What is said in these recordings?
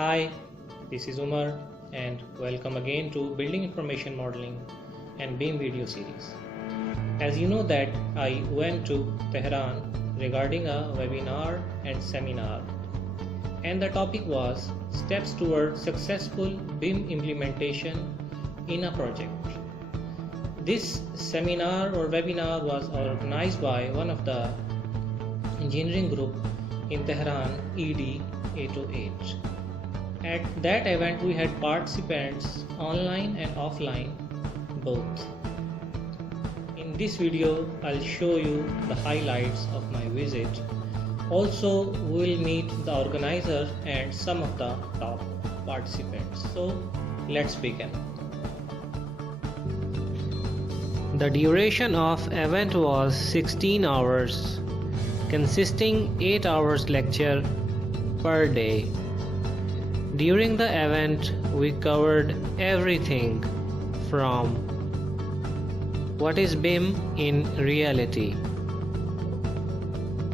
Hi, this is Umar and welcome again to Building Information Modeling and BIM video series. As you know that I went to Tehran regarding a webinar and seminar, and the topic was steps toward successful BIM implementation in a project. This seminar or webinar was organized by one of the engineering group in Tehran, ED 808. At that event we had participants online and offline both. In this video I'll show you the highlights of my visit. Also we'll meet the organizer and some of the top participants. So let's begin. The duration of event was 16 hours, consisting 8 hours lecture per day. During the event, we covered everything from what is BIM in reality,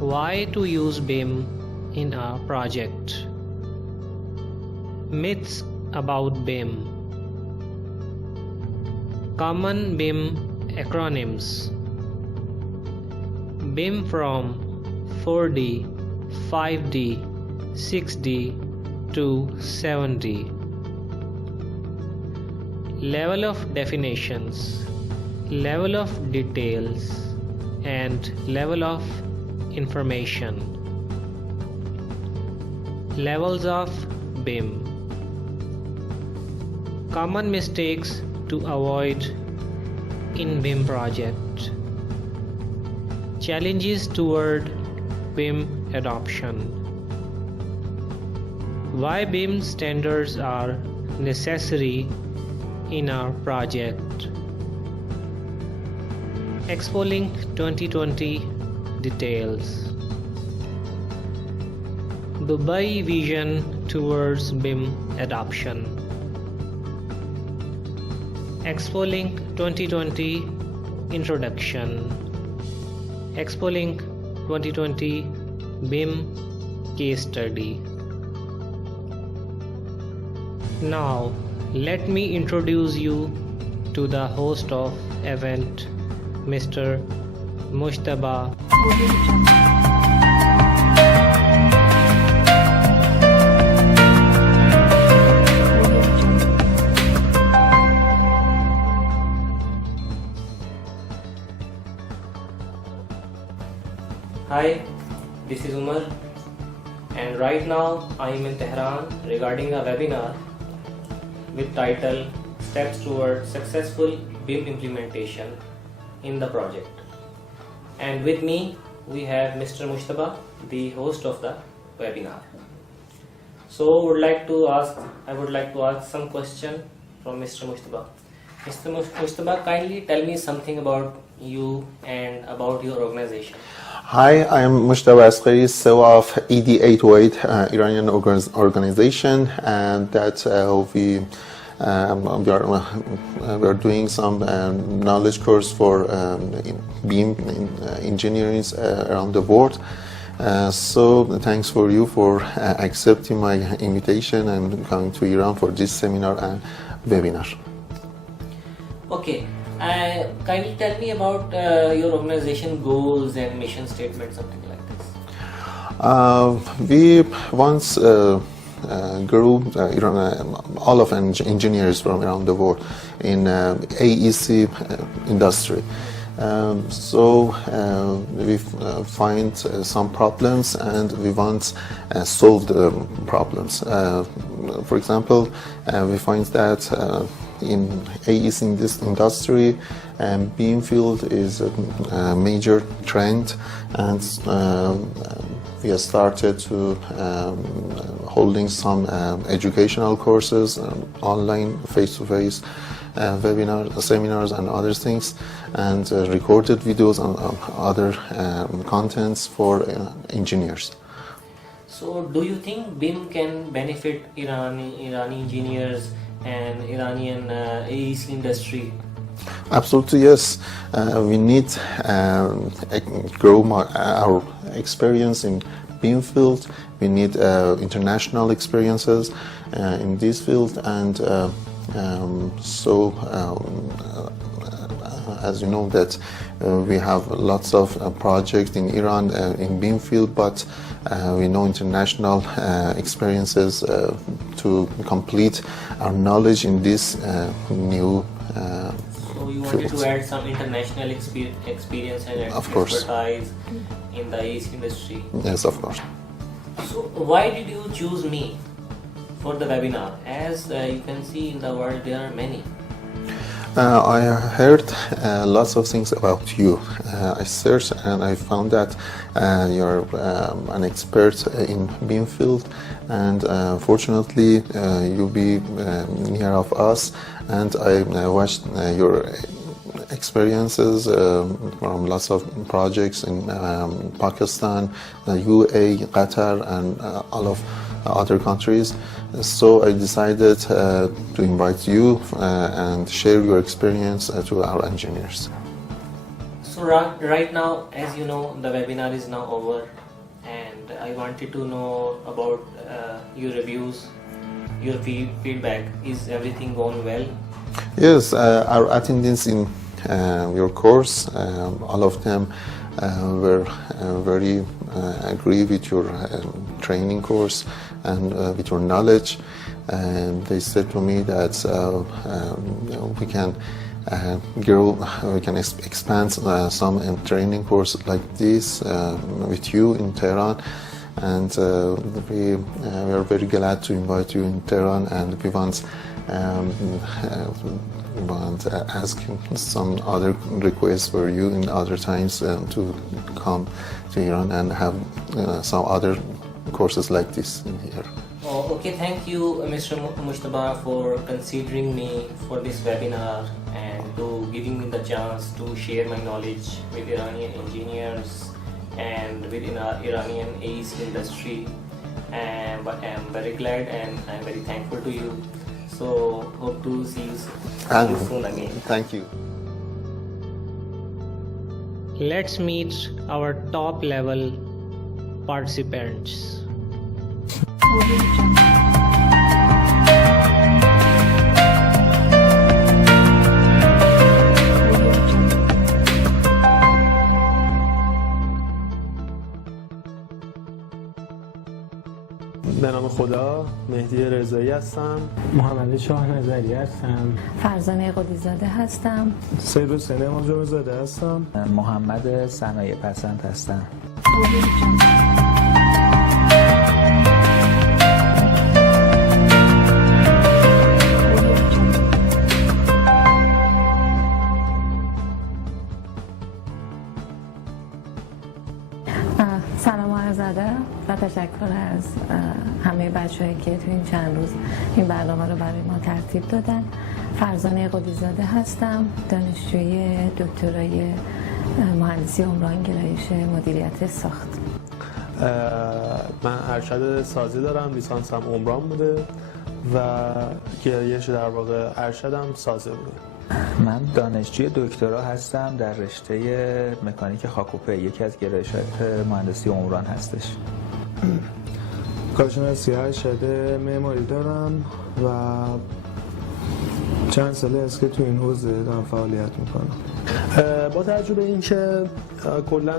why to use BIM in a project, myths about BIM, common BIM acronyms, BIM from 4D, 5D, 6D to 7D, level of definitions, level of details, and level of information, levels of BIM, common mistakes to avoid in BIM project, challenges toward BIM adoption, why BIM standards are necessary in our project, Expo Link 2020 details, Dubai vision towards BIM adoption, Expo Link 2020 introduction, Expo Link 2020 BIM case study. Now let me introduce you to the host of event, Mr. Mujtaba. Hi, this is Umar, and right now I am in Tehran regarding a webinar with title Steps Toward Successful BIM Implementation in the Project. And with me we have Mr. Mujtaba, the host of the webinar. So I would like to ask some question from Mr. Mujtaba. Mr. Mujtaba, kindly tell me something about you and about your organization. Hi, I am Mujtaba Asghari, CEO of ED808 Iranian organization, and that we are doing some knowledge course for BIM engineering around the world. So thanks for you for accepting my invitation and coming to Iran for this seminar and webinar. Okay. Kindly tell me about your organization goals and mission statement, something like this. We once grew all of engineers from around the world in AEC industry. So we find some problems and we want to solve the problems. For example, we find that in AEC in this industry, BIM field is a major trend, and we have started to holding some educational courses, online, face-to-face webinars, seminars, and other things, and recorded videos and other contents for engineers. So, do you think BIM can benefit Irani engineers and Iranian AEC industry? Absolutely, yes. We need grow our experience in BIM field we need international experiences in this field, and as you know that we have lots of projects in Iran in BIM field, but we know international experiences to complete our knowledge in this new So you wanted to add some international experience and expertise in the AEC industry? Yes, of course. So why did you choose me for the webinar? As you can see in the world there are many. I heard lots of things about you. I searched and I found that you're an expert in BIM field, and fortunately you'll be near of us, and I watched your experiences from lots of projects in Pakistan, UAE, Qatar, and all of other countries. So I decided to invite you and share your experience to our engineers. So right now, as you know, the webinar is now over, and I wanted to know about your reviews, your feedback. Is everything going well? Yes, our attendance in your course, all of them were very agree with your training course and with your knowledge, and they said to me that we can grow, we can expand some training course like this with you in Tehran, and we are very glad to invite you in Tehran, and we want ask some other requests for you in other times to come to Iran and have some other courses like this in here. Oh, okay, thank you, Mr. Mujtaba, for considering me for this webinar and to giving me the chance to share my knowledge with Iranian engineers and within our Iranian AEC industry. But I am very glad and I am very thankful to you. So hope to see you soon again. Thank you. Let's meet our top level participants. به نام خدا، مهدی رضایی هستم. محمد شاه نظری هستم. فرزانه قدیزاده هستم. سید حسین امام‌جمعه‌زاده هستم. محمد صنایع پسند هستم. سلام و عرض ادب و تشکر از همه بچه‌هایی که تو این چند روز این برنامه رو برای ما ترتیب دادن. فرزانه قدیزاده هستم، دانشجوی دکترای مهندسی عمران گرایش مدیریت ساخت. من ارشد سازی دارم، لیسانسم عمران بوده و گرایش در واقع ارشدم سازی بوده. من دانشجوی دکترا هستم در رشته مکانیک خاکوپه، یکی از گرایشات مهندسی عمران هستش. کارشناسی ارشد معماری دارم و چند ساله است که تو این حوزه دارم فعالیت میکنم. با توجه به اینکه کلا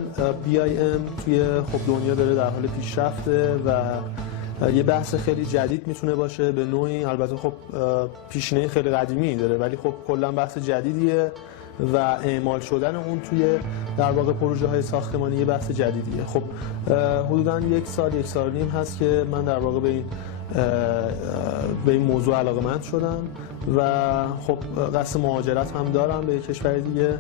BIM توی دنیا داره در حال پیشرفته و یه بحث خیلی جدید میتونه باشه به نوعی، البته پیشینه خیلی قدیمی داره ولی کلا بحث جدیدیه و اعمال شدن اون توی در واقع پروژه های ساختمانی یه بحث جدیدیه. حدوداً یک سال و نیم هست که من در واقع به این موضوع علاقه‌مند شدم و قصد مهاجرت هم دارم به کشور دیگه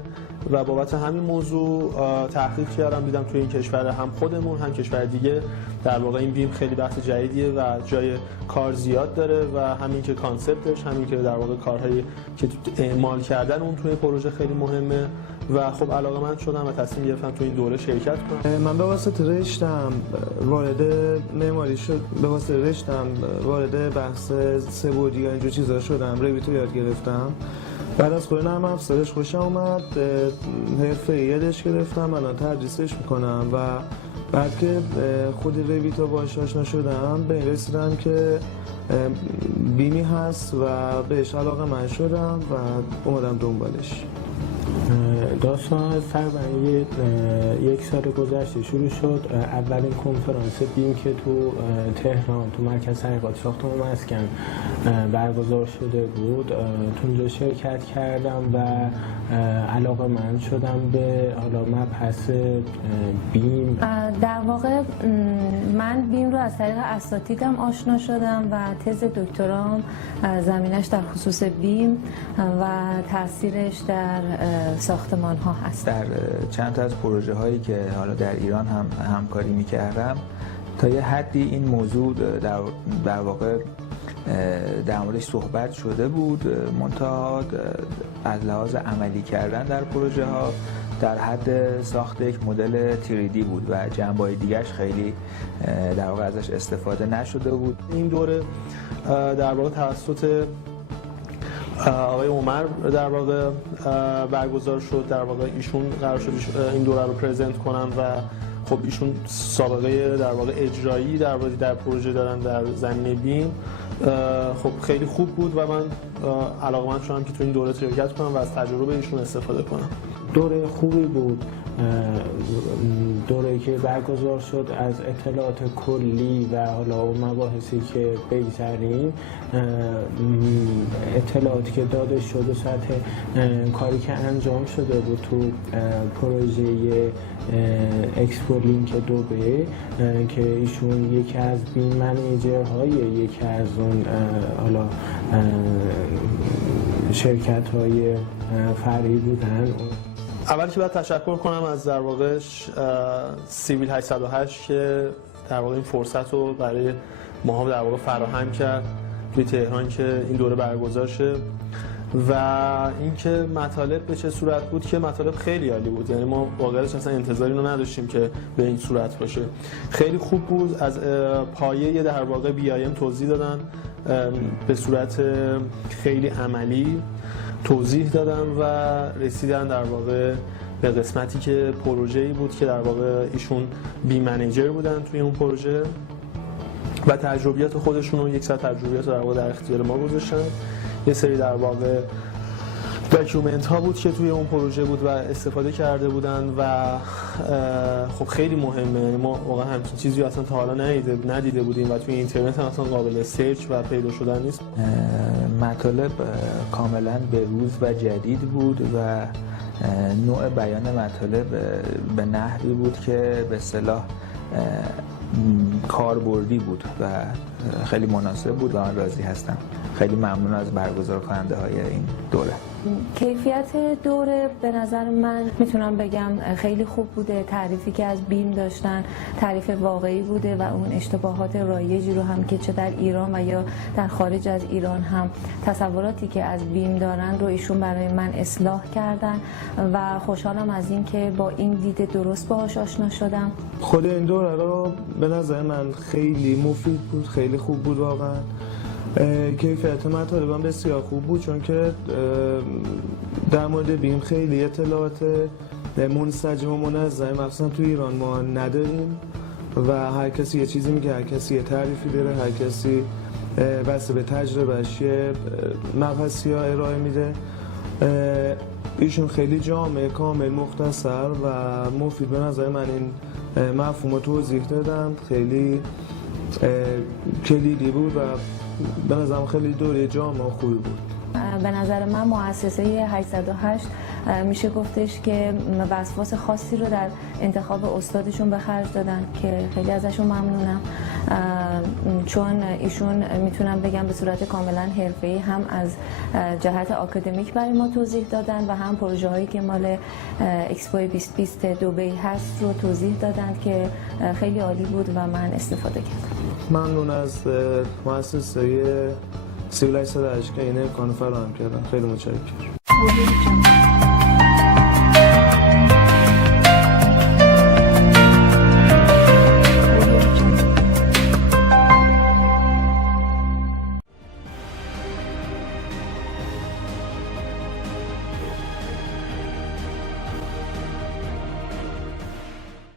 و بابت همین موضوع تحقیق کردم، دیدم توی این کشور هم خودمون هم کشور دیگه در واقع این بیم خیلی بحث جدیدیه و جای کار زیاد داره و همین که کانسپتش، همین که در واقع کارهایی که اعمال کردن اون توی پروژه خیلی مهمه و علاقه‌مند شدم و تصمیم گرفتم تو این دوره شرکت کنم. من به واسطه رشتم وارد معماری شد، به واسطه رشتم وارد بحث سه‌بعدی یا اینجور چیزا شدم، ریویت رو یاد گرفتم. بعد از کار نرم افزارش خوشم اومد، حرفه یادش گرفتم، الان تدریسش میکنم و بعد که خود رویت رو باهاش آشنا شدم به این رسیدم که بیمی هست و بهش علاقه من شدم و اومدم دنبالش. داستان تقریبا یک سال گذشته شروع شد. اولین کنفرانس بیم که تو تهران تو مرکز تحقیقات ساختمان مسکن برگزار شده بود، تو اونجا شرکت کردم و علاقه من شدم به حالا مبحث بیم. در واقع من بیم رو از طریق اساتیدم آشنا شدم و تز دکترام زمینش در خصوص بیم و تاثیرش در ساختمان ها هست. در چند تا از پروژه هایی که حالا در ایران هم همکاری میکردم تا یه حدی این موضوع در واقع در موردش صحبت شده بود، منتها از لحاظ عملی کردن در پروژه ها در حد ساخت یک مدل 3D بود و جنبه‌های دیگرش خیلی در واقع ازش استفاده نشده بود. این دوره در واقع توسط آقای عمر در واقع برگزار شد. در واقع ایشون قرار شد این دوره رو پرزنت کنن و خب ایشون سابقه در واقع اجرایی در پروژه دارن در زمینه بیم. خب خیلی خوب بود و من علاقه‌مند شدم که تو این دوره شرکت کنم و از تجربه ایشون استفاده کنم. دوره خوبی بود، دوره‌ای که برگزار شد. از اطلاعات کلی و حالا اون مباحثی که بگذریم، اطلاعاتی که داده شد و سطح کاری که انجام شده بود تو پروژه اکسپو لینک دبی که ایشون یکی از بیم منیجرهای یکی از اون حالا شرکت‌های فرعی بودن. اول که باید تشکر کنم از در واقع سیویل 808 که در واقع این فرصت رو برای ما در واقع فراهم کرد توی تهران که این دوره برگزار شه و اینکه مطالب به چه صورت بود که مطالب خیلی عالی بود. یعنی ما واقعا اصلا انتظاری رو نداشتیم که به این صورت باشه. خیلی خوب بود. از پایه در واقع BIM توضیح دادن، به صورت خیلی عملی توضیح دادن و رسیدن در واقع به قسمتی که پروژه‌ای بود که در واقع ایشون بیم منیجر بودن توی اون پروژه و تجربیات خودشون رو یک سری تجربیات در واقع در اختیار ما گذاشتن. یه سری در واقع داکیومنت ها بود که توی اون پروژه بود و استفاده کرده بودن و خب خیلی مهمه. یعنی ما واقعا همچین چیزی اصلا تا حالا ندیده بودیم و توی اینترنت هم اصلا قابل سرچ و پیدا شدن نیست. مطالب کاملا بروز و جدید بود و نوع بیان مطالب به نحوی بود که به اصطلاح کاربردی بود و خیلی مناسب بود و من راضی هستم. خیلی ممنون از برگزار کننده های این دوره. کیفیت دوره به نظر من میتونم بگم خیلی خوب بوده. تعریفی که از بیم داشتن تعریف واقعی بوده و اون اشتباهات رایجی رو هم که چه در ایران و یا در خارج از ایران هم تصوراتی که از بیم دارن رو ایشون برای من اصلاح کردن و خوشحالم از این که با این دید درست باهاش آشنا شدم. خود این دوره رو به نظر من خیلی مفید بود، خیلی خوب بود واقعا. کیفیت مطالب هم بسیار خوب بود چون که در مورد بیم خیلی اطلاعات منسجم و منظم مخصوصا تو ایران ما نداریم و هر کسی یه چیزی میگه، هر کسی یه تعریفی داره، هر کسی بسته به تجربهش یه مبحثی ها ارائه میده. ایشون خیلی جامع، کامل، مختصر و مفید به نظر من این مفهوم رو توضیح دادن. خیلی کلیدی بود و به نظرم خیلی دوره جامع و خوبی بود. به نظر من مؤسسه 808 میشه گفتش که وسواس خاصی رو در انتخاب استادشون به خرج دادن که خیلی ازشون ممنونم، چون ایشون میتونم بگم به صورت کاملا حرفه‌ای هم از جهت آکادمیک برای ما توضیح دادن و هم پروژه هایی که مال اکسپو 2020 دبی هست رو توضیح دادن که خیلی عالی بود و من استفاده کردم. ممنون از مؤسسه سیویل 808 که این امکان فراهم کردن. خیلی متشکرم.